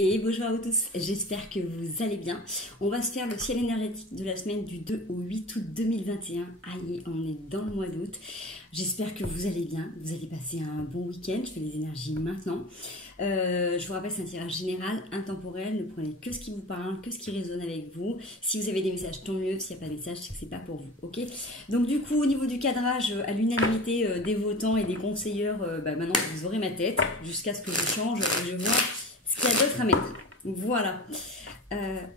Et bonjour à vous tous, j'espère que vous allez bien. On va se faire le ciel énergétique de la semaine du 2 au 8 août 2021. Aïe, on est dans le mois d'août. J'espère que vous allez bien, vous allez passer un bon week-end. Je fais les énergies maintenant. Je vous rappelle, c'est un tirage général, intemporel. Ne prenez que ce qui vous parle, que ce qui résonne avec vous. Si vous avez des messages, tant mieux. S'il n'y a pas de message, c'est que c'est pas pour vous, ok? Donc du coup, au niveau du cadrage, à l'unanimité des votants et des conseilleurs, maintenant vous aurez ma tête jusqu'à ce que je change. Je vois ce qu'il y a d'autre à mettre. Voilà.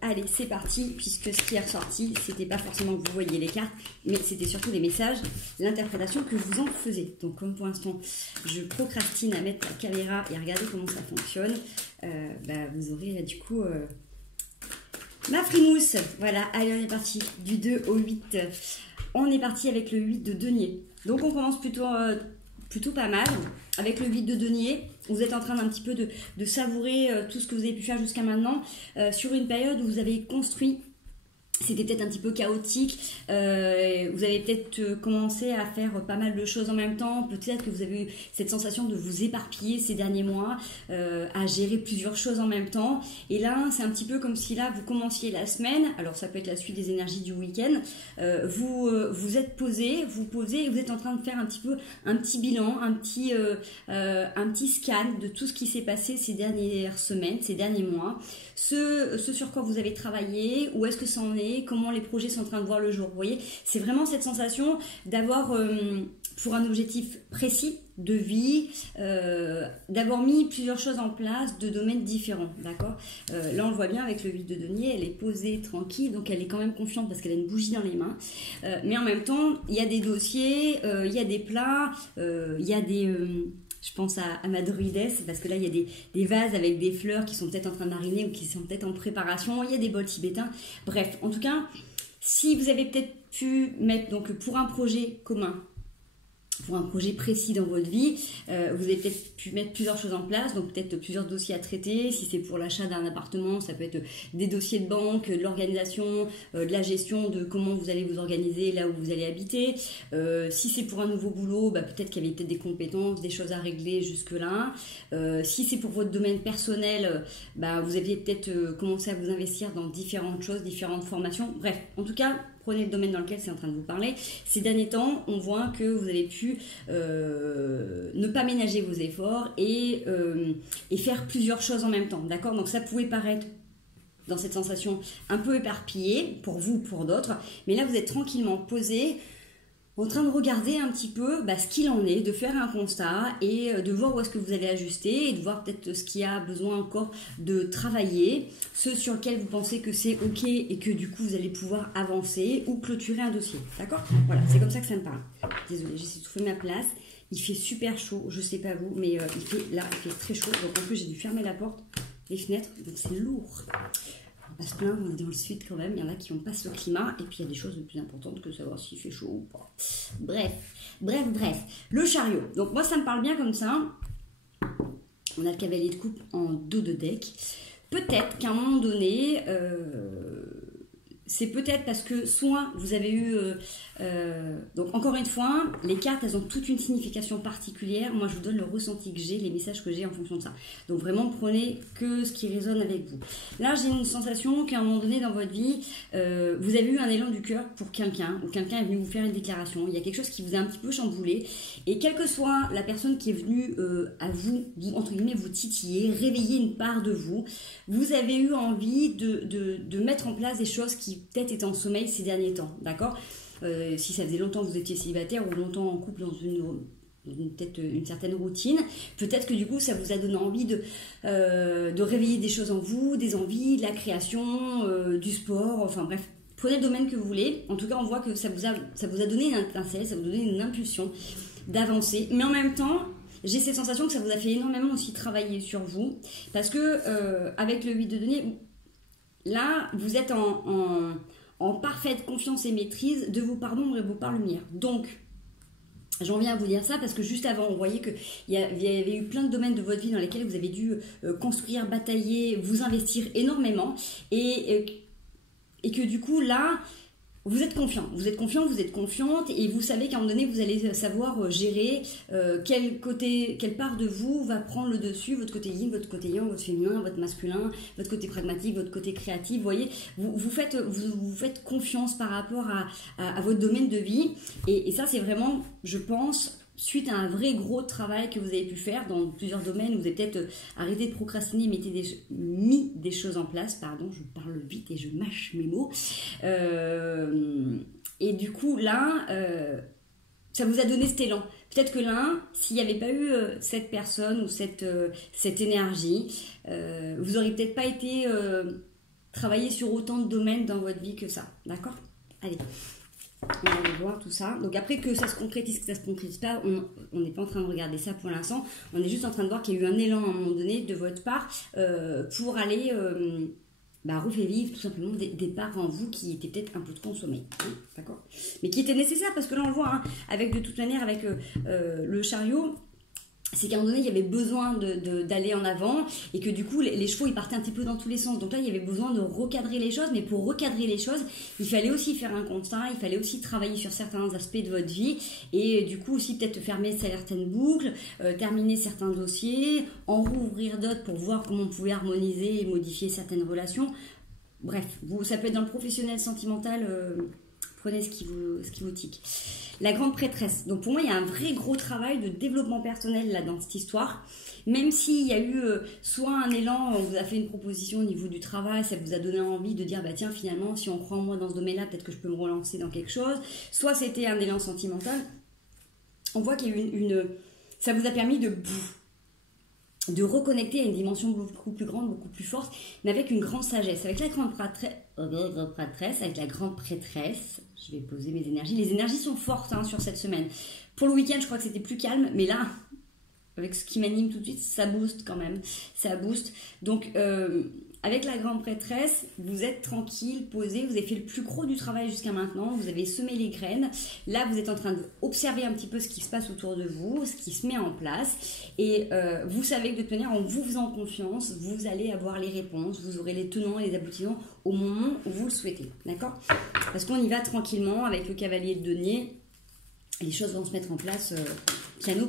Allez, c'est parti, puisque ce qui est ressorti, c'était pas forcément que vous voyiez les cartes, mais c'était surtout les messages, l'interprétation que vous en faisiez. Donc comme pour l'instant, je procrastine à mettre la caméra et à regarder comment ça fonctionne, vous aurez du coup ma frimousse. Voilà, allez, on est parti. Du 2 au 8. On est parti avec le 8 de denier. Donc on commence plutôt pas mal. Avec le 8 de denier, vous êtes en train d'un petit peu de savourer tout ce que vous avez pu faire jusqu'à maintenant sur une période où vous avez construit. C'était peut-être un petit peu chaotique, vous avez peut-être commencé à faire pas mal de choses en même temps, peut-être que vous avez eu cette sensation de vous éparpiller ces derniers mois, à gérer plusieurs choses en même temps, et là c'est un petit peu comme si là vous commenciez la semaine, alors ça peut être la suite des énergies du week-end, vous êtes posé, vous posez et vous êtes en train de faire un petit bilan, un petit scan de tout ce qui s'est passé ces dernières semaines, ces derniers mois, ce sur quoi vous avez travaillé, où est-ce que ça en est, comment les projets sont en train de voir le jour. Vous voyez, c'est vraiment cette sensation d'avoir, pour un objectif précis de vie, d'avoir mis plusieurs choses en place de domaines différents, d'accord. Là, on le voit bien avec le 8 de denier, elle est posée, tranquille, donc elle est quand même confiante parce qu'elle a une bougie dans les mains. Mais en même temps, il y a des dossiers, il y a des plats, il y a des... je pense à ma druidesse, parce que là, il y a des vases avec des fleurs qui sont peut-être en train de mariner ou qui sont peut-être en préparation. Il y a des bols tibétains. Bref, en tout cas, si vous avez peut-être pu mettre, donc pour un projet commun, pour un projet précis dans votre vie, vous avez peut-être pu mettre plusieurs choses en place, donc peut-être plusieurs dossiers à traiter. Si c'est pour l'achat d'un appartement, ça peut être des dossiers de banque, de l'organisation, de la gestion, de comment vous allez vous organiser là où vous allez habiter. Si c'est pour un nouveau boulot, peut-être qu'il y avait peut-être des compétences, des choses à régler jusque-là. Si c'est pour votre domaine personnel, vous aviez peut-être commencé à vous investir dans différentes choses, différentes formations. Bref, en tout cas, prenez le domaine dans lequel c'est en train de vous parler. Ces derniers temps, on voit que vous avez pu ne pas ménager vos efforts et faire plusieurs choses en même temps. D'accord ? Donc ça pouvait paraître dans cette sensation un peu éparpillée pour vous, pour d'autres. Mais là, vous êtes tranquillement posé, en train de regarder un petit peu ce qu'il en est, de faire un constat et de voir où est-ce que vous allez ajuster et de voir peut-être ce qui a besoin encore de travailler, ce sur lequel vous pensez que c'est ok et que du coup vous allez pouvoir avancer ou clôturer un dossier. D'accord ? Voilà, c'est comme ça que ça me parle. Désolée, j'essaie de trouver ma place. Il fait super chaud, je sais pas vous, mais il fait très chaud. Donc en plus j'ai dû fermer la porte, les fenêtres, donc c'est lourd. On va se plaindre, on est dans le sud quand même, il y en a qui n'ont pas ce climat, et puis il y a des choses de plus importantes que savoir s'il fait chaud ou pas. Bref. Le chariot, donc moi ça me parle bien comme ça. On a le cavalier de coupe en dos de deck. Peut-être qu'à un moment donné, c'est peut-être parce que soit vous avez eu... donc encore une fois, les cartes, elles ont toute une signification particulière. Moi, je vous donne le ressenti que j'ai, les messages que j'ai en fonction de ça. Donc vraiment, prenez que ce qui résonne avec vous. Là, j'ai une sensation qu'à un moment donné dans votre vie, vous avez eu un élan du cœur pour quelqu'un, ou quelqu'un est venu vous faire une déclaration. Il y a quelque chose qui vous a un petit peu chamboulé. Et quelle que soit la personne qui est venue à vous, entre guillemets, vous titiller, réveiller une part de vous, vous avez eu envie de mettre en place des choses qui peut-être étaient en sommeil ces derniers temps, d'accord ? Si ça faisait longtemps que vous étiez célibataire ou longtemps en couple dans peut-être une certaine routine, peut-être que du coup ça vous a donné envie de réveiller des choses en vous, des envies, de la création, du sport, enfin bref, prenez le domaine que vous voulez. En tout cas, on voit que ça vous a donné une étincelle, ça vous a donné une impulsion d'avancer, mais en même temps, j'ai cette sensation que ça vous a fait énormément aussi travailler sur vous, parce que avec le 8 de denier, là, vous êtes en parfaite confiance et maîtrise de vos parts d'ombre et vos parts lumière. Donc, j'en viens à vous dire ça parce que juste avant, on voyait qu'il y avait eu plein de domaines de votre vie dans lesquels vous avez dû construire, batailler, vous investir énormément et que du coup, là, vous êtes confiant, vous êtes confiant, vous êtes confiante et vous savez qu'à un moment donné, vous allez savoir gérer quelle part de vous va prendre le dessus, votre côté yin, votre côté yang, votre féminin, votre masculin, votre côté pragmatique, votre côté créatif. Vous voyez, vous faites confiance par rapport à votre domaine de vie et ça, c'est vraiment, je pense, suite à un vrai gros travail que vous avez pu faire dans plusieurs domaines, vous avez peut-être arrêté de procrastiner, mis des choses en place, pardon, je parle vite et je mâche mes mots, et du coup là, ça vous a donné cet élan. Peut-être que là, s'il n'y avait pas eu cette personne ou cette énergie, vous n'auriez peut-être pas été travailler sur autant de domaines dans votre vie que ça, d'accord? Allez. On va aller voir tout ça. Donc après que ça se concrétise, que ça se concrétise pas, on n'est pas en train de regarder ça pour l'instant. On est juste en train de voir qu'il y a eu un élan à un moment donné de votre part pour aller refaire vivre tout simplement des parts en vous qui étaient peut-être un peu trop consommées. Hein, d'accord? Mais qui étaient nécessaires parce que là on le voit, hein, avec de toute manière avec le chariot. C'est qu'à un moment donné, il y avait besoin d'aller en avant et que du coup, les chevaux, ils partaient un petit peu dans tous les sens. Donc là, il y avait besoin de recadrer les choses. Mais pour recadrer les choses, il fallait aussi faire un constat, il fallait aussi travailler sur certains aspects de votre vie et du coup aussi peut-être fermer certaines boucles, terminer certains dossiers, en rouvrir d'autres pour voir comment on pouvait harmoniser et modifier certaines relations. Bref, ça peut être dans le professionnel, sentimental... Prenez ce qui vous tique. La grande prêtresse. Donc pour moi, il y a un vrai gros travail de développement personnel là dans cette histoire. Même s'il y a eu soit un élan, on vous a fait une proposition au niveau du travail, ça vous a donné envie de dire, bah tiens, finalement, si on croit en moi dans ce domaine-là, peut-être que je peux me relancer dans quelque chose. Soit c'était un élan sentimental. On voit qu'il y a eu ça vous a permis de reconnecter à une dimension beaucoup plus grande, beaucoup plus forte, mais avec une grande sagesse. Avec la grande prêtresse, avec la grande prêtresse, je vais poser mes énergies. Les énergies sont fortes hein, sur cette semaine. Pour le week-end, je crois que c'était plus calme, mais là, avec ce qui m'anime tout de suite, ça booste quand même. Ça booste. Donc, avec la grande prêtresse, vous êtes tranquille, posé, vous avez fait le plus gros du travail jusqu'à maintenant, vous avez semé les graines. Là, vous êtes en train d'observer un petit peu ce qui se passe autour de vous, ce qui se met en place. Et vous savez que de toute manière, en vous faisant confiance, vous allez avoir les réponses, vous aurez les tenants et les aboutissants au moment où vous le souhaitez. D'accord? Parce qu'on y va tranquillement avec le cavalier de denier. Les choses vont se mettre en place piano.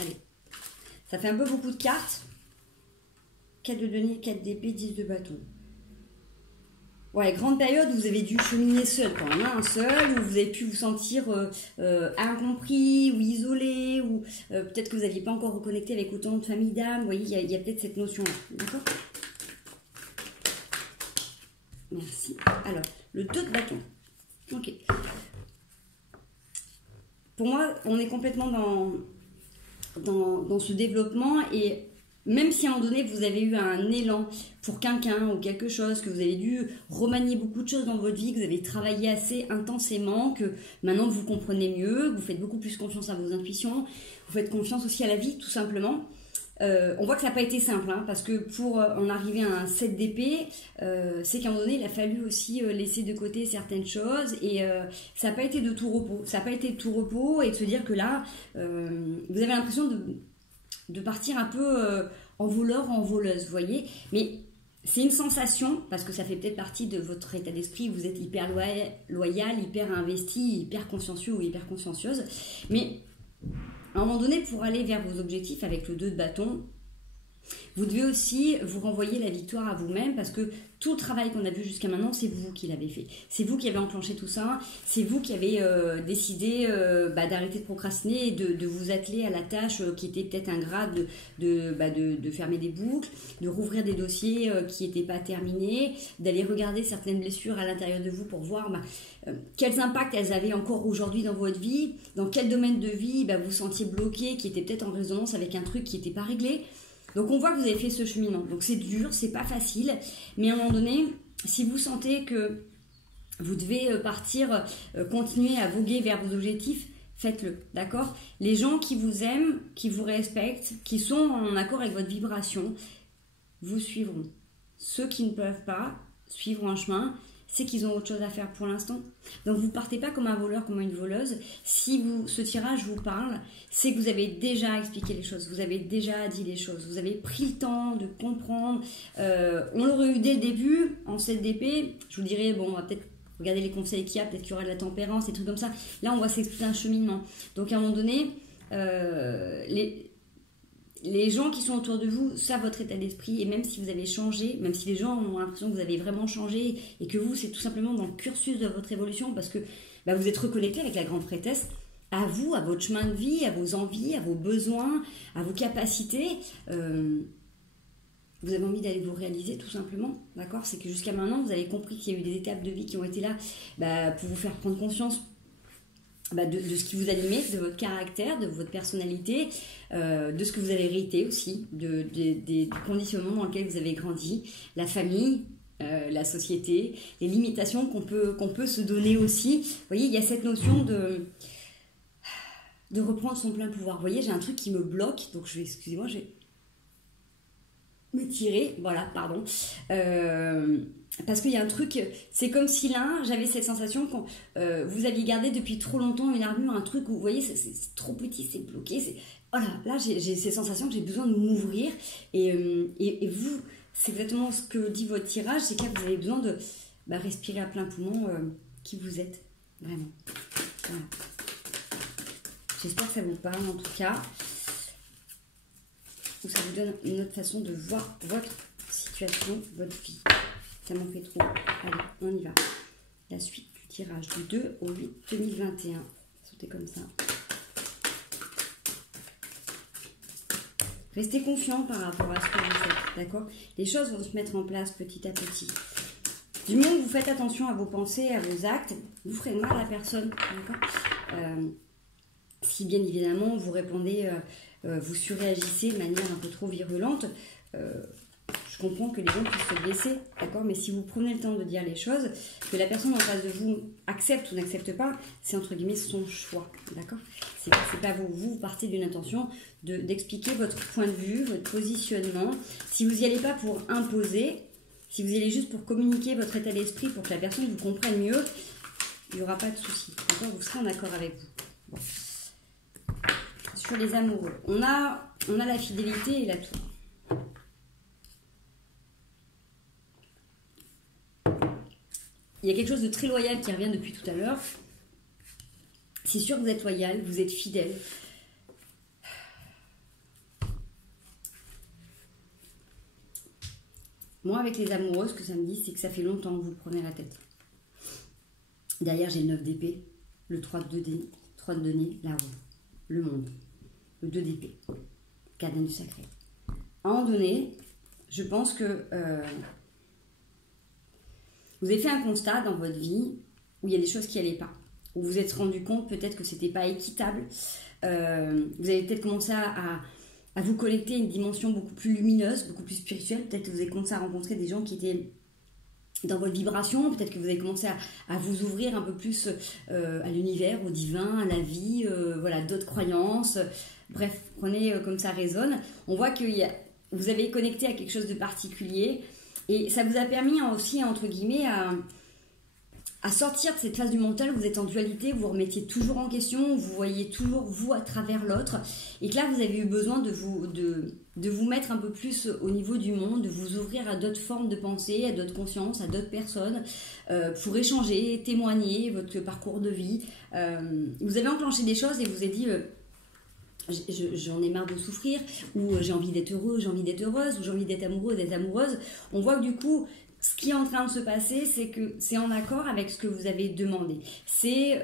Allez. Ça fait un peu beaucoup de cartes. 4 de denier, 4 d'épée, 10 de bâton. Ouais, grande période où vous avez dû cheminer seul quand même, hein, seul, où vous avez pu vous sentir incompris ou isolé, ou peut-être que vous n'aviez pas encore reconnecté avec autant de familles d'âmes. Vous voyez, il y a peut-être cette notion-là. D'accord? Merci. Alors, le 2 de bâton. Ok. Pour moi, on est complètement dans ce développement et même si à un moment donné vous avez eu un élan pour quelqu'un ou quelque chose, que vous avez dû remanier beaucoup de choses dans votre vie, que vous avez travaillé assez intensément, que maintenant vous comprenez mieux, que vous faites beaucoup plus confiance à vos intuitions, vous faites confiance aussi à la vie tout simplement. On voit que ça n'a pas été simple, hein, parce que pour en arriver à un 7 d'épée, c'est qu'à un moment donné, il a fallu aussi laisser de côté certaines choses et ça n'a pas été de tout repos. Ça n'a pas été de tout repos et de se dire que là, vous avez l'impression de partir un peu en voleur ou en voleuse, vous voyez. Mais c'est une sensation, parce que ça fait peut-être partie de votre état d'esprit, vous êtes hyper loyal, hyper investi, hyper consciencieux ou hyper consciencieuse. Mais à un moment donné, pour aller vers vos objectifs avec le 2 de bâton, vous devez aussi vous renvoyer la victoire à vous-même parce que tout le travail qu'on a vu jusqu'à maintenant, c'est vous qui l'avez fait. C'est vous qui avez enclenché tout ça. C'est vous qui avez décidé d'arrêter de procrastiner et de vous atteler à la tâche qui était peut-être ingrate de fermer des boucles, de rouvrir des dossiers qui n'étaient pas terminés, d'aller regarder certaines blessures à l'intérieur de vous pour voir quels impacts elles avaient encore aujourd'hui dans votre vie, dans quel domaine de vie vous sentiez bloqué, qui était peut-être en résonance avec un truc qui n'était pas réglé. Donc on voit que vous avez fait ce cheminement. Donc c'est dur, c'est pas facile, mais à un moment donné, si vous sentez que vous devez continuer à voguer vers vos objectifs, faites-le, d'accord? Les gens qui vous aiment, qui vous respectent, qui sont en accord avec votre vibration, vous suivront. Ceux qui ne peuvent pas suivre un chemin, c'est qu'ils ont autre chose à faire pour l'instant. Donc vous partez pas comme un voleur, comme une voleuse. Si ce tirage vous parle, c'est que vous avez déjà expliqué les choses, vous avez déjà dit les choses, vous avez pris le temps de comprendre. On l'aurait eu dès le début, en 7 d'épée, je vous dirais, bon, on va peut-être regarder les conseils qu'il y a, peut-être qu'il y aura de la tempérance, des trucs comme ça. Là, on va s'expliquer un cheminement. Donc à un moment donné, les gens qui sont autour de vous savent votre état d'esprit, et même si vous avez changé, même si les gens ont l'impression que vous avez vraiment changé et que vous, c'est tout simplement dans le cursus de votre évolution, parce que vous êtes reconnecté avec la grande prêtresse, à vous, à votre chemin de vie, à vos envies, à vos besoins, à vos capacités. Vous avez envie d'aller vous réaliser tout simplement, d'accord? C'est que jusqu'à maintenant, vous avez compris qu'il y a eu des étapes de vie qui ont été là pour vous faire prendre conscience de ce qui vous animait, de votre caractère, de votre personnalité, de ce que vous avez hérité aussi, des conditionnements dans lesquels vous avez grandi, la famille, la société, les limitations qu'on peut se donner aussi. Vous voyez, il y a cette notion de reprendre son plein pouvoir. Vous voyez, j'ai un truc qui me bloque, donc excusez-moi, je vais me tirer, voilà, pardon. Parce qu'il y a un truc, c'est comme si là, j'avais cette sensation quand vous aviez gardé depuis trop longtemps une armure, un truc où vous voyez, c'est trop petit, c'est bloqué. Voilà, là, j'ai cette sensation que j'ai besoin de m'ouvrir. Et vous, c'est exactement ce que dit votre tirage, c'est que là, vous avez besoin de respirer à plein poumon qui vous êtes, vraiment. Voilà. J'espère que ça vous parle, en tout cas. Ou ça vous donne une autre façon de voir votre situation, votre vie. Ça m'en fait trop. Allez, on y va. La suite du tirage du 2 au 8 2021. Sautez comme ça. Restez confiant par rapport à ce que vous faites, d'accord? Les choses vont se mettre en place petit à petit. Du moment que vous faites attention à vos pensées, à vos actes, vous ferez de mal à personne, d'accord? Si bien évidemment vous répondez, vous surréagissez de manière un peu trop virulente, je comprends que les gens puissent se blesser, d'accord? Mais si vous prenez le temps de dire les choses, que la personne en face de vous accepte ou n'accepte pas, c'est entre guillemets son choix, d'accord? C'est pas vous. Vous partez d'une intention d'expliquer votre point de vue, votre positionnement. Si vous n'y allez pas pour imposer, si vous y allez juste pour communiquer votre état d'esprit, pour que la personne vous comprenne mieux, il n'y aura pas de souci, d'accord? Vous serez en accord avec vous. Bon. Sur les amoureux, on a la fidélité et la tour. Il y a quelque chose de très loyal qui revient depuis tout à l'heure. C'est sûr que vous êtes loyal, vous êtes fidèle. Moi, avec les amoureux, ce que ça me dit, c'est que ça fait longtemps que vous prenez la tête. Derrière, j'ai le 9 d'épée, le 3 de denier, la roue, le monde, le 2 d'épée, gardien du sacré. À un moment donné, je pense que vous avez fait un constat dans votre vie où il y a des choses qui n'allaient pas, où vous vous êtes rendu compte peut-être que c'était pas équitable. Vous avez peut-être commencé à vous connecter à une dimension beaucoup plus lumineuse, beaucoup plus spirituelle. Peut-être que vous avez commencé à rencontrer des gens qui étaient dans votre vibration. Peut-être que vous avez commencé à vous ouvrir un peu plus à l'univers, au divin, à la vie, voilà, d'autres croyances. Bref, prenez comme ça résonne. On voit que vous avez connecté à quelque chose de particulier. Et ça vous a permis aussi, entre guillemets, à sortir de cette phase du mental où vous êtes en dualité, vous vous remettiez toujours en question, vous voyez toujours vous à travers l'autre. Et que là, vous avez eu besoin de vous mettre un peu plus au niveau du monde, de vous ouvrir à d'autres formes de pensée, à d'autres consciences, à d'autres personnes, pour échanger, témoigner votre parcours de vie. Vous avez enclenché des choses et vous avez dit... j'en ai marre de souffrir, ou j'ai envie d'être heureux, j'ai envie d'être heureuse, ou j'ai envie d'être amoureux, d'être amoureuse. On voit que du coup, ce qui est en train de se passer, c'est que c'est en accord avec ce que vous avez demandé. C'est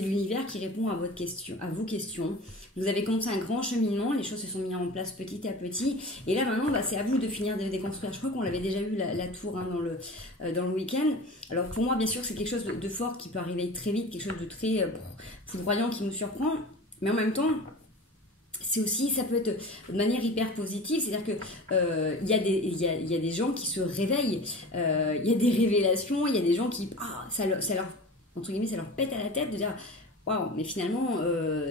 l'univers qui répond à vos questions. Vous avez commencé un grand cheminement, les choses se sont mises en place petit à petit, et là maintenant, c'est à vous de finir de déconstruire. Je crois qu'on l'avait déjà eu la tour dans le week-end. Alors pour moi, bien sûr, c'est quelque chose de fort qui peut arriver très vite, quelque chose de très foudroyant qui nous surprend, mais en même temps, c'est aussi, ça peut être de manière hyper positive, c'est-à-dire que il y a des gens qui se réveillent, il y a des révélations, il y a des gens qui, ça leur, entre guillemets, ça leur pète à la tête de dire, waouh, mais finalement,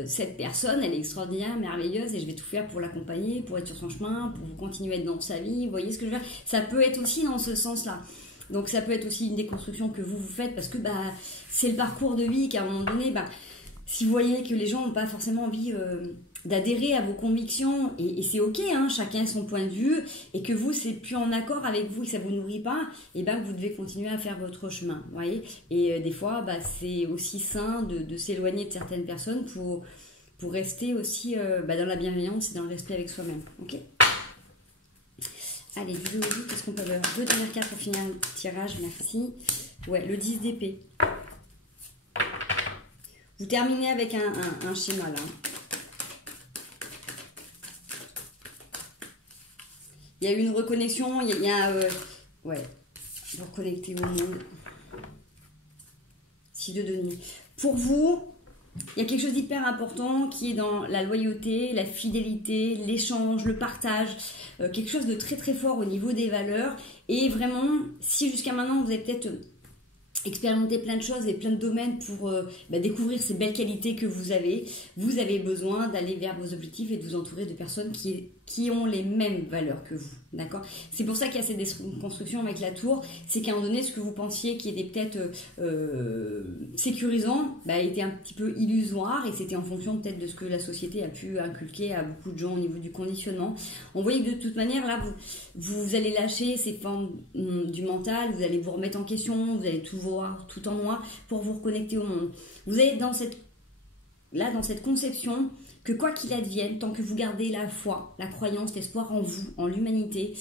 cette personne, elle est extraordinaire, merveilleuse, et je vais tout faire pour l'accompagner, pour être sur son chemin, pour continuer à être dans sa vie, vous voyez ce que je veux dire? Ça peut être aussi dans ce sens-là. Donc ça peut être aussi une déconstruction que vous faites parce que c'est le parcours de vie qu'à un moment donné, si vous voyez que les gens n'ont pas forcément envie d'adhérer à vos convictions, et c'est ok, hein, chacun son point de vue, et que vous, c'est plus en accord avec vous et que ça vous nourrit pas, et vous devez continuer à faire votre chemin, vous voyez. Et des fois, c'est aussi sain de s'éloigner de certaines personnes pour rester aussi dans la bienveillance et dans le respect avec soi-même, ok. Allez, vidéo, qu'est-ce qu'on peut avoir? 2 dernières cartes pour finir le tirage, merci. Ouais, le 10 d'épée. Vous terminez avec un schéma là. Il y a eu une reconnexion, ouais, vous reconnectez au monde. 6 de denier. Pour vous, il y a quelque chose d'hyper important qui est dans la loyauté, la fidélité, l'échange, le partage, quelque chose de très très fort au niveau des valeurs. Et vraiment, si jusqu'à maintenant vous avez peut-être expérimenter plein de choses et plein de domaines pour découvrir ces belles qualités que vous avez besoin d'aller vers vos objectifs et de vous entourer de personnes qui ont les mêmes valeurs que vous, d'accord. C'est pour ça qu'il y a cette déconstruction avec la tour, c'est qu'à un moment donné, ce que vous pensiez qui était peut-être sécurisant, était un petit peu illusoire, et c'était en fonction peut-être de ce que la société a pu inculquer à beaucoup de gens au niveau du conditionnement. On voyait que de toute manière, là, vous allez lâcher ces formes du mental, vous allez vous remettre en question, vous allez tout voir tout en noir pour vous reconnecter au monde. Vous êtes dans cette conception que quoi qu'il advienne, tant que vous gardez la foi, la croyance, l'espoir en vous, en l'humanité,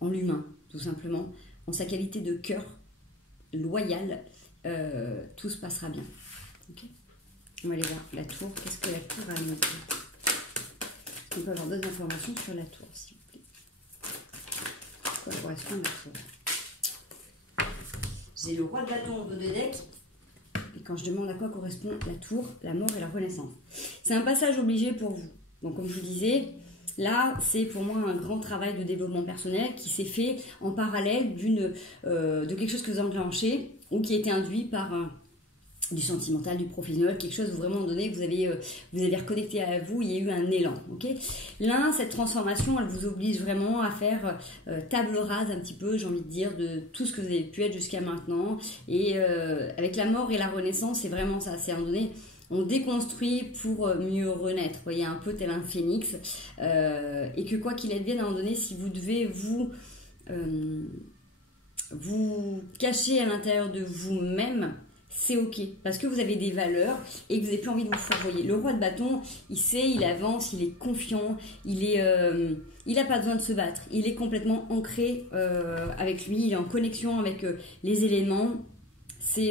en l'humain, tout simplement, en sa qualité de cœur loyal, tout se passera bien. Okay. On va aller voir la tour. Qu'est-ce que la tour a à nous dire? On peut avoir d'autres informations sur la tour, s'il vous plaît. Quoi correspond à la tour? J'ai le roi de bâton au dos de deck. Et quand je demande à quoi correspond la tour, la mort et la renaissance. C'est un passage obligé pour vous. Donc comme je vous disais, là c'est pour moi un grand travail de développement personnel qui s'est fait en parallèle de quelque chose que vous enclenchez ou qui a été induit par du sentimental, du professionnel, quelque chose où vraiment donné que vous avez reconnecté à vous, il y a eu un élan. Okay, là, cette transformation, elle vous oblige vraiment à faire table rase un petit peu, j'ai envie de dire, de tout ce que vous avez pu être jusqu'à maintenant. Et avec la mort et la renaissance, c'est vraiment ça. C'est à un moment donné, on déconstruit pour mieux renaître. Vous voyez, un peu tel un phénix. Et que quoi qu'il advienne, à un moment donné, si vous devez vous cacher à l'intérieur de vous-même, c'est ok, parce que vous avez des valeurs et que vous n'avez plus envie de vous fourvoyer. Le roi de bâton, il sait, il avance, il est confiant, il n'a pas besoin de se battre. Il est complètement ancré avec lui, il est en connexion avec les éléments. Il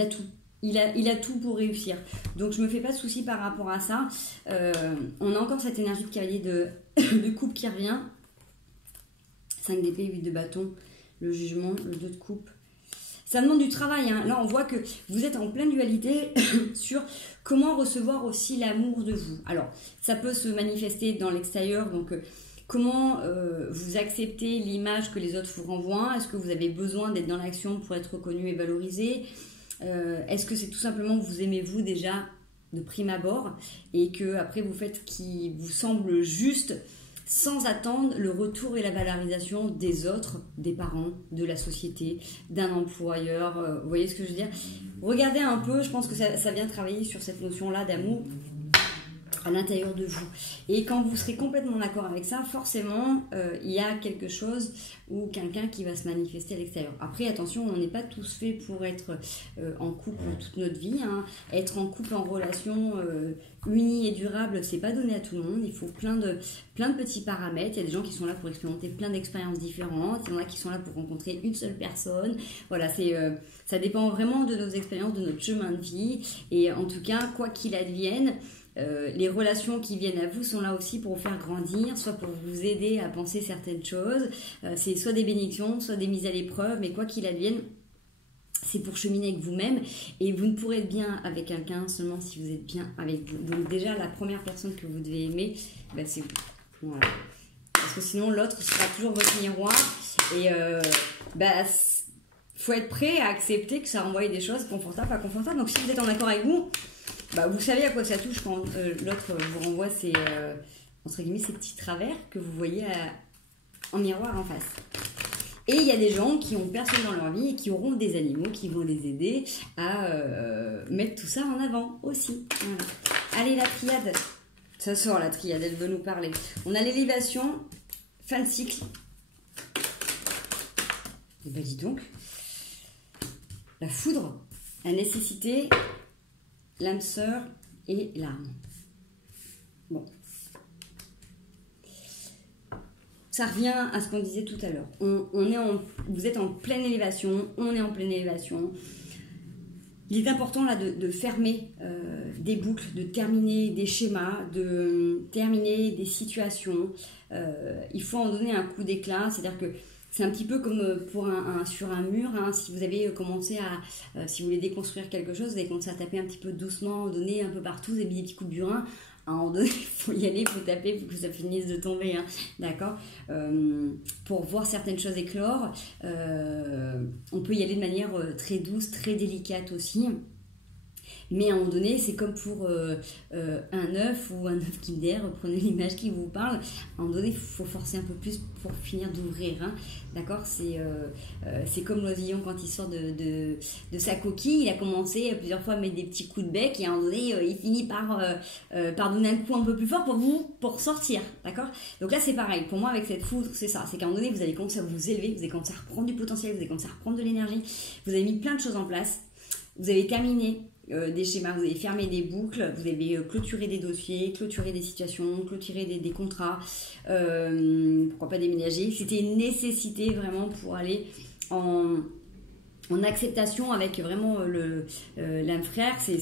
a tout. Il a tout pour réussir. Donc je me fais pas de soucis par rapport à ça. On a encore cette énergie de cavalier de coupe qui revient. 5 d'épée, 8 de bâton, le jugement, le 2 de coupe. Ça demande du travail, hein. Là, on voit que vous êtes en pleine dualité sur comment recevoir aussi l'amour de vous. Alors, ça peut se manifester dans l'extérieur, donc comment vous acceptez l'image que les autres vous renvoient. Est-ce que vous avez besoin d'être dans l'action pour être reconnu et valorisé? Est-ce que c'est tout simplement que vous aimez vous déjà de prime abord et que après vous faites ce qui vous semble juste sans attendre le retour et la valorisation des autres, des parents, de la société, d'un employeur, vous voyez ce que je veux dire? Regardez un peu, je pense que ça vient travailler sur cette notion-là d'amour à l'intérieur de vous. Et quand vous serez complètement d'accord avec ça, forcément, il y a quelque chose ou quelqu'un qui va se manifester à l'extérieur. Après, attention, on n'est pas tous faits pour être en couple toute notre vie. Hein. Être en couple, en relation unie et durable, c'est pas donné à tout le monde. Il faut plein de petits paramètres. Il y a des gens qui sont là pour expérimenter plein d'expériences différentes. Il y en a qui sont là pour rencontrer une seule personne. Voilà, ça dépend vraiment de nos expériences, de notre chemin de vie. Et en tout cas, quoi qu'il advienne, les relations qui viennent à vous sont là aussi pour vous faire grandir, soit pour vous aider à penser certaines choses. C'est soit des bénédictions, soit des mises à l'épreuve, mais quoi qu'il advienne, c'est pour cheminer avec vous-même. Et vous ne pourrez être bien avec quelqu'un seulement si vous êtes bien avec vous. Donc déjà, la première personne que vous devez aimer, c'est vous. Voilà. Parce que sinon, l'autre sera toujours votre miroir. Et faut être prêt à accepter que ça renvoie des choses confortables, pas confortables. Donc si vous êtes en accord avec vous, vous savez à quoi ça touche quand l'autre vous renvoie entre guillemets, ces petits travers que vous voyez en miroir en face. Et il y a des gens qui ont personne dans leur vie et qui auront des animaux qui vont les aider à mettre tout ça en avant aussi. Voilà. Allez, la triade. Ça sort la triade, elle veut nous parler. On a l'élévation, fin de cycle. Et ben dis donc. La foudre, la nécessité, l'âme sœur et l'arme. Bon. Ça revient à ce qu'on disait tout à l'heure. Vous êtes en pleine élévation, on est en pleine élévation. Il est important là de fermer des boucles, de terminer des schémas, de terminer des situations. Il faut en donner un coup d'éclat, c'est-à-dire que c'est un petit peu comme sur un mur, hein. Si vous avez commencé si vous voulez déconstruire quelque chose, vous avez commencé à taper un petit peu doucement, donner un peu partout, vous avez mis des petits coups de burin. À un moment donné, il faut y aller, il faut taper, il faut que ça finisse de tomber, hein. D'accord, pour voir certaines choses éclore, on peut y aller de manière très douce, très délicate aussi. Mais à un moment donné, c'est comme pour un œuf ou un œuf Kinder, prenez l'image qui vous parle. À un moment donné, il faut forcer un peu plus pour finir d'ouvrir. Hein. D'accord, c'est comme l'oisillon quand il sort de sa coquille. Il a commencé plusieurs fois à mettre des petits coups de bec et à un moment donné, il finit par donner un coup un peu plus fort pour sortir. D'accord. Donc là, c'est pareil. Pour moi, avec cette foudre, c'est ça. C'est qu'à un moment donné, vous allez commencer à vous élever, vous allez commencer à reprendre du potentiel, vous allez commencer à reprendre de l'énergie. Vous avez mis plein de choses en place. Vous avez terminé des schémas, vous avez fermé des boucles, vous avez clôturé des dossiers, clôturé des situations, clôturé des contrats, pourquoi pas déménager. C'était une nécessité vraiment pour aller en acceptation avec vraiment l'âme frère. C'est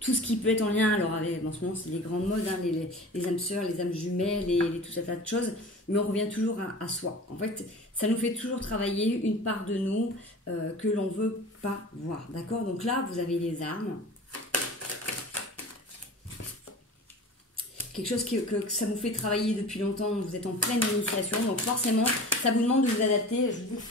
tout ce qui peut être en lien. Alors en ce moment c'est les grandes modes, hein, les âmes sœurs, les âmes jumelles et tout ça tas de choses, mais on revient toujours à soi. En fait, ça nous fait toujours travailler une part de nous que l'on veut pas voir. D'accord? Donc là, vous avez les armes. Quelque chose que ça vous fait travailler depuis longtemps. Vous êtes en pleine initiation. Donc forcément, ça vous demande de vous adapter. Je vous dis,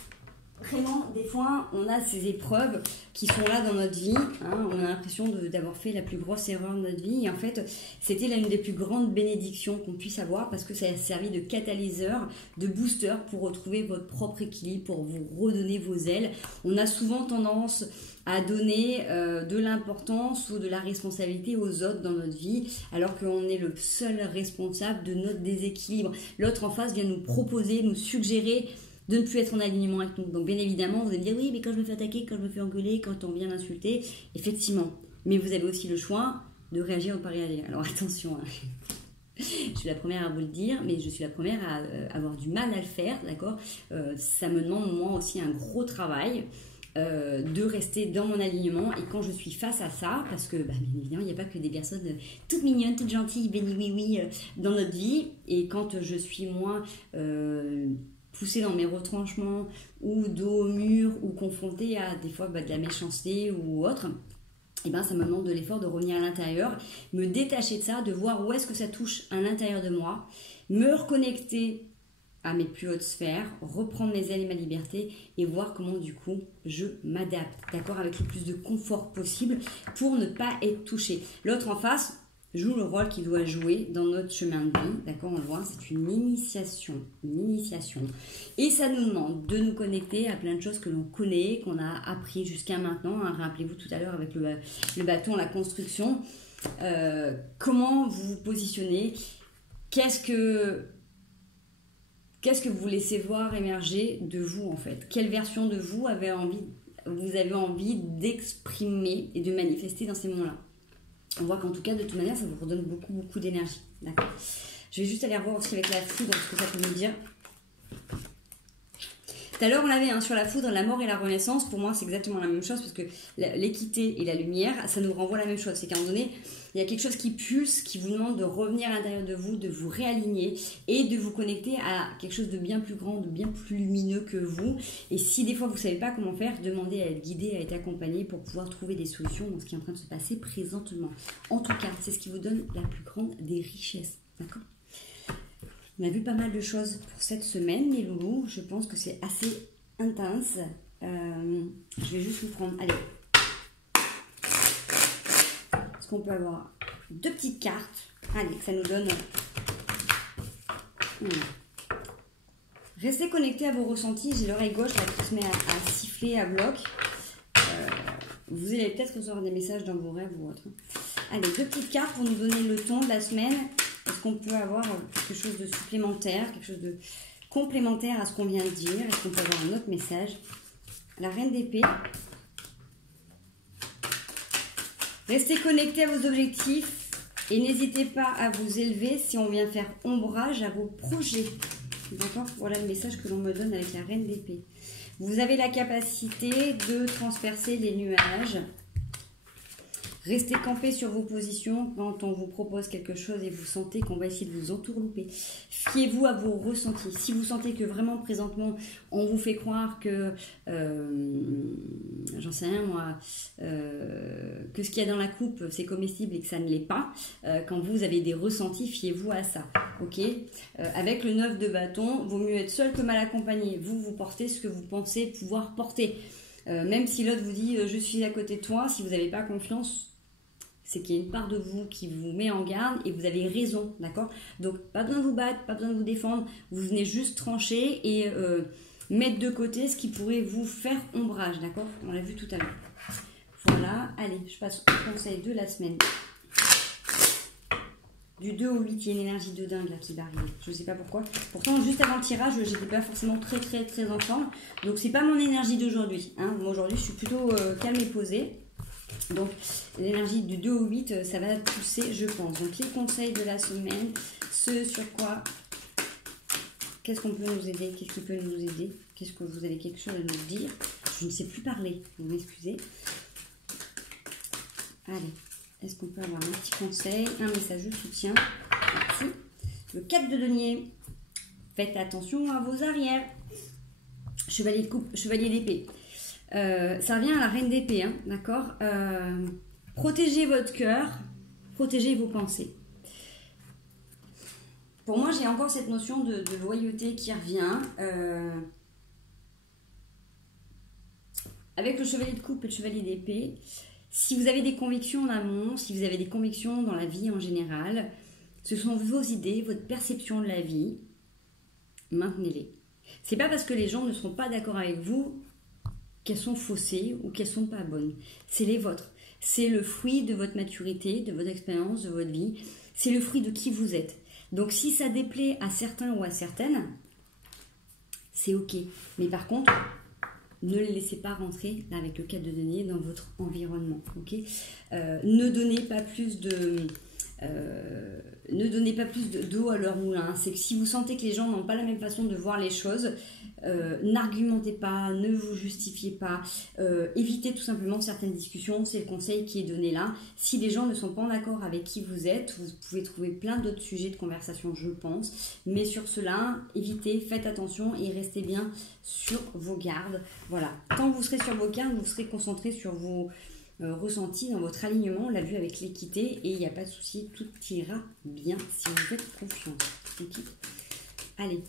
vraiment, des fois, on a ces épreuves qui sont là dans notre vie. Hein, on a l'impression d'avoir fait la plus grosse erreur de notre vie. Et en fait, c'était l'une des plus grandes bénédictions qu'on puisse avoir parce que ça a servi de catalyseur, de booster pour retrouver votre propre équilibre, pour vous redonner vos ailes. On a souvent tendance à donner de l'importance ou de la responsabilité aux autres dans notre vie, alors qu'on est le seul responsable de notre déséquilibre. L'autre en face vient nous proposer, nous suggérer de ne plus être en alignement avec nous. Donc bien évidemment, vous allez me dire, oui, mais quand je me fais attaquer, quand je me fais engueuler, quand on vient m'insulter, effectivement. Mais vous avez aussi le choix de réagir ou de ne pas réagir. Alors attention, hein. Je suis la première à vous le dire, mais je suis la première à avoir du mal à le faire, d'accord. Ça me demande moi aussi un gros travail de rester dans mon alignement. Et quand je suis face à ça, parce que bien évidemment, il n'y a pas que des personnes toutes mignonnes, toutes gentilles, béni oui dans notre vie. Et quand je suis moins poussée dans mes retranchements ou dos au mur ou confrontée à des fois de la méchanceté ou autre, et ça me demande de l'effort de revenir à l'intérieur, me détacher de ça, de voir où est-ce que ça touche à l'intérieur de moi, me reconnecter à mes plus hautes sphères, reprendre mes ailes et ma liberté et voir comment du coup je m'adapte, d'accord, avec le plus de confort possible pour ne pas être touché. L'autre en face joue le rôle qu'il doit jouer dans notre chemin de vie, d'accord, on le voit, c'est une initiation. Et ça nous demande de nous connecter à plein de choses que l'on connaît, qu'on a appris jusqu'à maintenant, hein. Rappelez-vous tout à l'heure avec le bâton, la construction, comment vous vous positionnez, qu'est-ce que vous laissez voir émerger de vous en fait, quelle version de vous vous avez envie d'exprimer et de manifester dans ces moments-là. On voit qu'en tout cas, de toute manière, ça vous redonne beaucoup d'énergie. D'accord. Je vais juste aller revoir aussi avec la foudre ce que ça peut nous dire. Tout à l'heure, on l'avait sur la foudre, la mort et la renaissance. Pour moi, c'est exactement la même chose parce que l'équité et la lumière, ça nous renvoie à la même chose. C'est qu'à un moment donné, il y a quelque chose qui pulse, qui vous demande de revenir à l'intérieur de vous, de vous réaligner et de vous connecter à quelque chose de bien plus grand, de bien plus lumineux que vous. Et si des fois, vous ne savez pas comment faire, demandez à être guidé, à être accompagné pour pouvoir trouver des solutions dans ce qui est en train de se passer présentement. En tout cas, c'est ce qui vous donne la plus grande des richesses. D'accord ? On a vu pas mal de choses pour cette semaine, mes loulous. Je pense que c'est assez intense. Je vais juste vous prendre... Allez. Est-ce qu'on peut avoir 2 petites cartes? Allez, que ça nous donne... Restez connectés à vos ressentis. J'ai l'oreille gauche là, qui se met à siffler à bloc. Vous allez peut-être recevoir des messages dans vos rêves ou autre. Allez, 2 petites cartes pour nous donner le ton de la semaine. Est-ce qu'on peut avoir quelque chose de supplémentaire, quelque chose de complémentaire à ce qu'on vient de dire? Est-ce qu'on peut avoir un autre message? La reine d'épée. Restez connectés à vos objectifs et n'hésitez pas à vous élever si on vient faire ombrage à vos projets. D'accord? Voilà le message que l'on me donne avec la reine d'épée. Vous avez la capacité de transpercer les nuages. Restez campés sur vos positions quand on vous propose quelque chose et vous sentez qu'on va essayer de vous entourlouper. Fiez-vous à vos ressentis. Si vous sentez que vraiment présentement on vous fait croire que, j'en sais rien moi, que ce qu'il y a dans la coupe c'est comestible et que ça ne l'est pas, quand vous avez des ressentis, fiez-vous à ça. Ok, avec le 9 de bâton, vaut mieux être seul que mal accompagné. Vous portez ce que vous pensez pouvoir porter. Même si l'autre vous dit je suis à côté de toi, si vous n'avez pas confiance, c'est qu'il y a une part de vous qui vous met en garde et vous avez raison, d'accord? Donc, pas besoin de vous battre, pas besoin de vous défendre, vous venez juste trancher et mettre de côté ce qui pourrait vous faire ombrage, d'accord? On l'a vu tout à l'heure. Voilà, allez, je passe au conseil de la semaine. Du 2 au 8, il y a une énergie de dingue là qui va arriver. Je ne sais pas pourquoi. Pourtant, juste avant le tirage, j'étais pas forcément très en forme. Donc, c'est pas mon énergie d'aujourd'hui. Hein. Moi, aujourd'hui, je suis plutôt calme et posée. Donc, l'énergie du 2 au 8, ça va pousser, je pense. Donc, les conseils de la semaine, ce sur quoi, qu'est-ce qu'on peut nous aider? Qu'est-ce qui peut nous aider? Qu'est-ce que vous avez quelque chose à nous dire? Je ne sais plus parler, vous m'excusez. Allez, est-ce qu'on peut avoir un petit conseil, un message de soutien? Merci. Le 4 de denier, faites attention à vos arrières. Chevalier de coupe, chevalier d'épée. Ça revient à la reine d'épée, hein, d'accord? Protégez votre cœur, protégez vos pensées. Pour moi, j'ai encore cette notion de loyauté qui revient. Avec le chevalier de coupe et le chevalier d'épée, si vous avez des convictions en amont, si vous avez des convictions dans la vie en général, ce sont vos idées, votre perception de la vie, maintenez-les. C'est pas parce que les gens ne seront pas d'accord avec vous qu'elles sont faussées ou qu'elles sont pas bonnes. C'est les vôtres. C'est le fruit de votre maturité, de votre expérience, de votre vie. C'est le fruit de qui vous êtes. Donc si ça déplaît à certains ou à certaines, c'est ok. Mais par contre, ne les laissez pas rentrer là, avec le 4 de denier dans votre environnement. Okay, ne donnez pas plus de... d'eau à leur moulin. C'est que si vous sentez que les gens n'ont pas la même façon de voir les choses, n'argumentez pas, ne vous justifiez pas, évitez tout simplement certaines discussions, c'est le conseil qui est donné là. Si les gens ne sont pas en accord avec qui vous êtes, vous pouvez trouver plein d'autres sujets de conversation, je pense, mais sur cela, évitez, faites attention et restez bien sur vos gardes. Voilà, tant que vous serez sur vos gardes, vous serez concentré sur vos ressenti dans votre alignement, on l'a vu avec l'équité et il n'y a pas de souci, tout ira bien si vous faites confiance. Okay. Allez,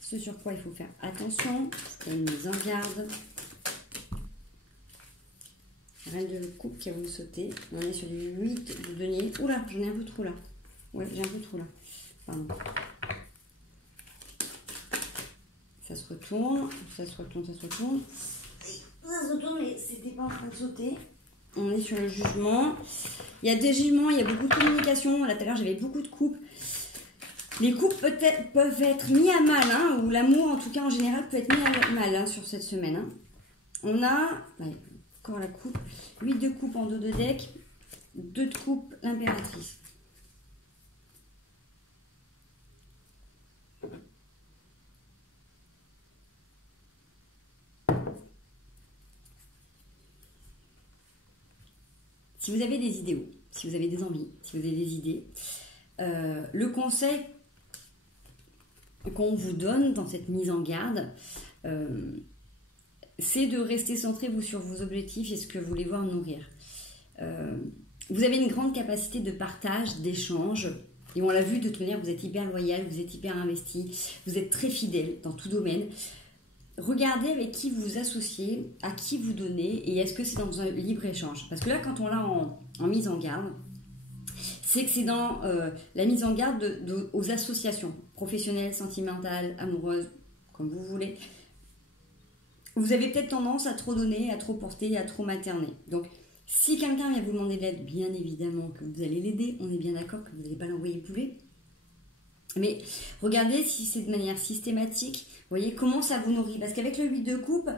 ce sur quoi il faut faire attention, c'est une mise en garde. Reine de coupe qui a voulu sauter, on est sur du 8 de denier. Oula, j'en ai un peu trop là. Ouais, j'ai un peu trop là. Pardon. Ça se retourne, ça se retourne, ça se retourne. Ça se retourne, mais c'était pas en train de sauter. On est sur le jugement. Il y a des jugements, il y a beaucoup de communication. Là, tout à l'heure, j'avais beaucoup de couples. Les couples peuvent être mis à mal, hein, ou l'amour, en tout cas, en général, peut être mis à mal hein, sur cette semaine. Hein. On a, encore la coupe, 8 de coupe en dos de deck, 2 de coupe, l'impératrice. Si vous avez des idéaux, si vous avez des envies, si vous avez des idées, le conseil qu'on vous donne dans cette mise en garde, c'est de rester centré vous sur vos objectifs et ce que vous voulez voir nourrir. Vous avez une grande capacité de partage, d'échange, et on l'a vu de toute manière, vous êtes hyper loyal, vous êtes hyper investi, vous êtes très fidèle dans tout domaine. Regardez avec qui vous vous associez, à qui vous donnez et est-ce que c'est dans un libre-échange. Parce que là, quand on l'a en mise en garde, c'est que c'est dans la mise en garde aux associations professionnelles, sentimentales, amoureuses, comme vous voulez. Vous avez peut-être tendance à trop donner, à trop porter, à trop materner. Donc, si quelqu'un vient vous demander de l'aide, bien évidemment que vous allez l'aider. On est bien d'accord que vous n'allez pas l'envoyer poulet. Mais regardez si c'est de manière systématique. Vous voyez comment ça vous nourrit. Parce qu'avec le 8 de coupe,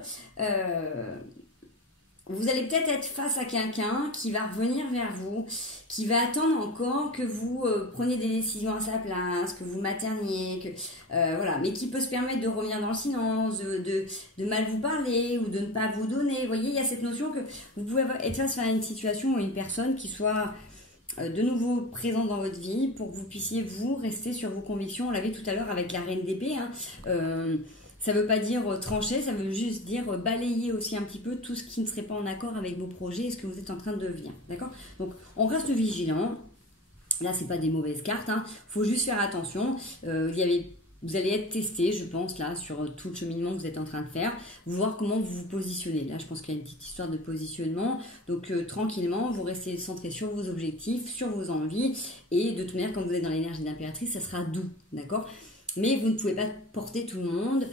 vous allez peut-être être face à quelqu'un qui va revenir vers vous, qui va attendre encore que vous preniez des décisions à sa place, que vous materniez, voilà, mais qui peut se permettre de revenir dans le silence, de mal vous parler ou de ne pas vous donner. Vous voyez, il y a cette notion que vous pouvez être face à une situation ou une personne qui soit de nouveau présente dans votre vie pour que vous puissiez vous rester sur vos convictions. On l'avait tout à l'heure avec la reine d'épée, hein. Ça ne veut pas dire trancher, ça veut juste dire balayer aussi un petit peu tout ce qui ne serait pas en accord avec vos projets et ce que vous êtes en train de devenir. D'accord? Donc, on reste vigilant. Là, ce n'est pas des mauvaises cartes. Il faut juste faire attention. Vous allez être testé, je pense, là, sur tout le cheminement que vous êtes en train de faire. Voir comment vous vous positionnez. Là, je pense qu'il y a une petite histoire de positionnement. Donc, tranquillement, vous restez centré sur vos objectifs, sur vos envies. Et de toute manière, quand vous êtes dans l'énergie d'impératrice, ça sera doux. D'accord? Mais vous ne pouvez pas porter tout le monde.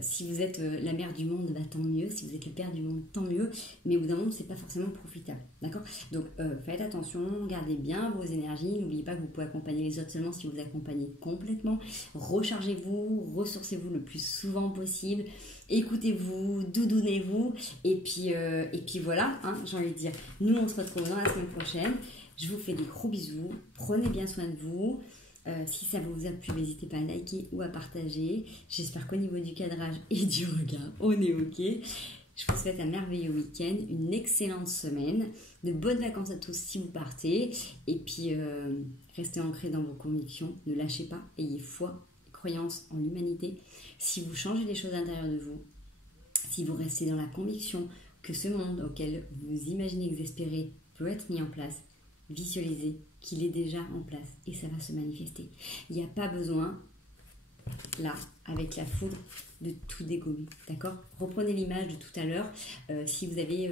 Si vous êtes la mère du monde, bah, tant mieux. Si vous êtes le père du monde, tant mieux. Mais au bout d'un moment, ce n'est pas forcément profitable. D'accord? Donc, faites attention, gardez bien vos énergies. N'oubliez pas que vous pouvez accompagner les autres seulement si vous accompagnez complètement. Rechargez-vous, ressourcez-vous le plus souvent possible. Écoutez-vous, doudounez-vous. Et puis voilà, hein, j'ai envie de dire. Nous, on se retrouve dans la semaine prochaine. Je vous fais des gros bisous. Prenez bien soin de vous. Si ça vous a plu, n'hésitez pas à liker ou à partager. J'espère qu'au niveau du cadrage et du regard, on est OK. Je vous souhaite un merveilleux week-end, une excellente semaine, de bonnes vacances à tous si vous partez. Et puis, restez ancrés dans vos convictions, ne lâchez pas, ayez foi, croyance en l'humanité. Si vous changez les choses à l'intérieur de vous, si vous restez dans la conviction que ce monde auquel vous imaginez que vous espérez peut être mis en place, visualisez qu'il est déjà en place et ça va se manifester. Il n'y a pas besoin, là, avec la foudre, de tout dégommer, d'accord? Reprenez l'image de tout à l'heure. Si vous avez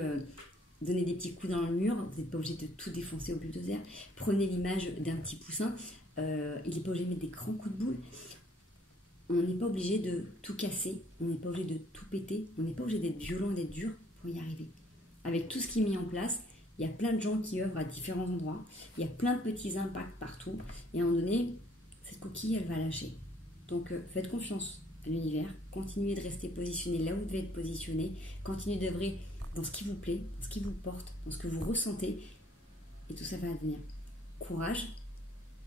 donné des petits coups dans le mur, vous n'êtes pas obligé de tout défoncer au bulldozer. Prenez l'image d'un petit poussin. Il n'est pas obligé de mettre des grands coups de boule. On n'est pas obligé de tout casser. On n'est pas obligé de tout péter. On n'est pas obligé d'être violent et d'être dur pour y arriver. Avec tout ce qui est mis en place, il y a plein de gens qui œuvrent à différents endroits. Il y a plein de petits impacts partout. Et à un moment donné, cette coquille, elle va lâcher. Donc, faites confiance à l'univers. Continuez de rester positionné là où vous devez être positionné. Continuez d'œuvrer dans ce qui vous plaît, dans ce qui vous porte, dans ce que vous ressentez. Et tout ça va venir. Courage,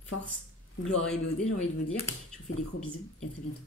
force, gloire et beauté, j'ai envie de vous dire. Je vous fais des gros bisous et à très bientôt.